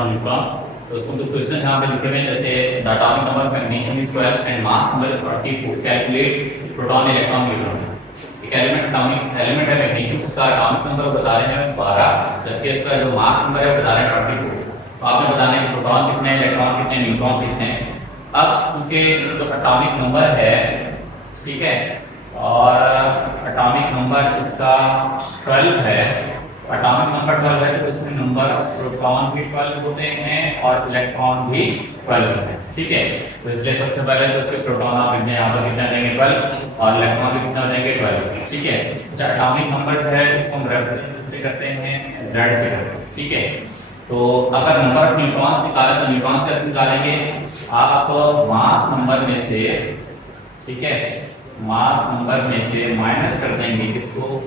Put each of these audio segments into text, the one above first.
और न्यूट्रॉन। तो उसको कुछ क्वेश्चन यहाँ पे लिखे हुए हैं, जैसे the atomic number of magnesium is 12 and mass number is 44, calculate proton electron neutron. एक एलिमेंट है मैग्नीशियम, उसका एटॉमिक नंबर बता रहे हैं 12, जबकि इसका जो मास नंबर है बता रहे हैं 44। तो आपने बताना है कि प्रोटॉन कितने हैं, इलेक्ट्रॉन कितने हैं, न्यूट्रॉन कितने हैं। अब चूंकि जो एटॉमिक नंबर है, ठीक है, और एटॉमिक नंबर इसका 12 है, एटॉमिक नंबर 12 है, तो इसमें नंबर ऑफ प्रोटॉन भी 12 होते हैं और इलेक्ट्रॉन भी 12 होते हैं, ठीक है। तो इसलिए सबसे पहले तो उसके प्रोटॉन आप लिखने यहाँ पर कितना देंगे 12 और इलेक्ट्रॉन भी कितना देंगे 12, ठीक है। अच्छा, एटॉमिक नंबर जो है उसको हम रेफरेंस से करते हैं Z से करते हैं, ठीक है। तो अगर नंबर ऑफ न्यूट्रॉन्स निकालें तो न्यूट्रॉन्स कैसे निकालेंगे, आप मास नंबर में से, ठीक है, मास नंबर में से माइनस कर देंगे किसको,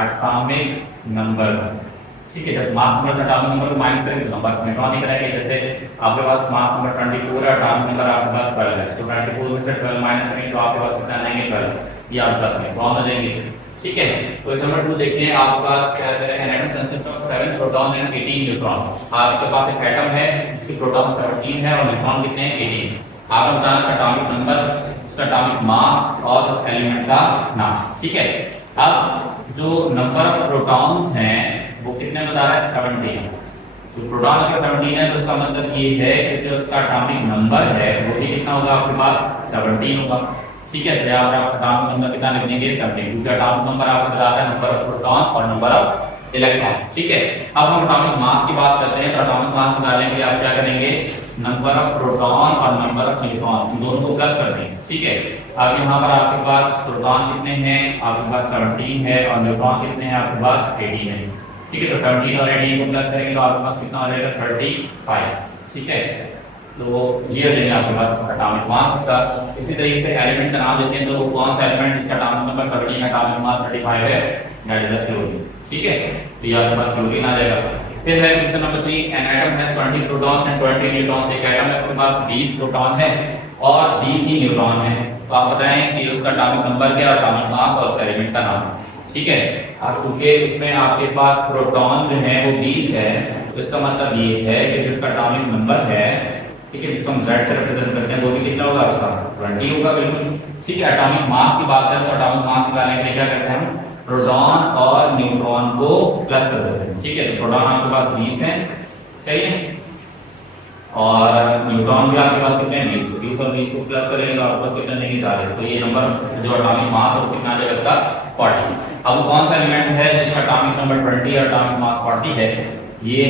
एटॉमिक नंबर, ठीक है। जब मास नंबर से एटॉमिक नंबर को माइनस करेंगे तो नंबर न्यूट्रॉन ही रहेगा। जैसे आपके पास मास नंबर 24 है, एटॉमिक नंबर आपके पास 12 है, तो 24 में से 12 माइनस करेंगे तो आपके पास कितना आएंगे 12, ये आपके पास न्यूट्रॉन आ जाएंगे, ठीक है। तो इस नंबर 2 देखते हैं, आपके पास क्या है, an atom consist of 7 proton and 18 neutron. आपके पास एक एटम है जिसके प्रोटॉन 17 है और न्यूट्रॉन कितने हैं 18। आपको बताना एटॉमिक नंबर, उसका एटॉमिक मास और उस एलिमेंट का नाम, ठीक है। अब जो नंबर ऑफ प्रोटॉन्स हैं वो कितने बता रहा है 17। तो प्रोटॉन अगर 17 है तो उसका मतलब ये है कि जो उसका एटॉमिक नंबर है वो भी कितना होगा, आपके पास 17 होगा, ठीक है। तो यहाँ पर आप एटॉमिक नंबर कितना लिख देंगे 17, क्योंकि एटॉमिक नंबर आपको बताता है नंबर ऑफ प्रोटॉन और नंबर ऑफ इलेक्ट्रॉन्स, ठीक है। अब हम एटॉमिक मास की बात करते हैं, तो एटॉमिक मास निकालने के लिए आप क्या करेंगे, नंबर ऑफ प्रोटॉन और नंबर ऑफ न्यूट्रॉन दोनों को प्लस कर देंगे, ठीक है। अब यहाँ पर आपके पास प्रोटॉन कितने हैं, आपके पास 17 है और न्यूट्रॉन कितने हैं, आपके पास 18 है, ठीक है। तो 17 और 18 को प्लस करेंगे तो आपके पास कितना हो जाएगा 35, ठीक है। तो ये हो जाएगा आपके पास एटॉमिक मास का। इसी तरीके से एलिमेंट का नाम लेते हैं, तो वो कौन सा एलिमेंट जिसका एटॉमिक नंबर 17 एटॉमिक मास 35 है, दैट इज क्लोरीन, ठीक है। तो ये आपके पास क्लोरीन आ जाएगा। फिर है question number 3, an atom has 20 protons and 20 neutrons. एक एटम है उसके पास 20 प्रोटॉन है और 20 ही न्यूट्रॉन है। तो आप बताएं कि उसका एटॉमिक नंबर क्या, एटॉमिक मास और उस एलिमेंट का नाम, ठीक है। अब क्योंकि इसमें आपके पास प्रोटॉन जो है वो 20 है, तो इसका मतलब ये है कि जिसका एटॉमिक नंबर है, ठीक है, जिसको हम Z से रिप्रेजेंट करते हैं, वो भी कितना होगा, उसका 20 होगा, बिल्कुल, ठीक है। एटॉमिक मास की बात करें तो एटॉमिक मास निकालने के लिए क्या करते हैं हम, प्रोटॉन और न्यूट्रॉन को प्लस कर देते हैं, ठीक है। तो प्रोटॉन आपके पास 20 है, सही है, और न्यूट्रॉन भी आपके पास कितने हैं 20, 20 और 20 को प्लस करेंगे तो आपके पास कितने देंगे 40। तो ये नंबर जो एटॉमिक मास है कितना आ जाएगा इसका 40। अब कौन सा एलिमेंट है जिसका एटॉमिक नंबर 20 और एटॉमिक मास 40 है, ये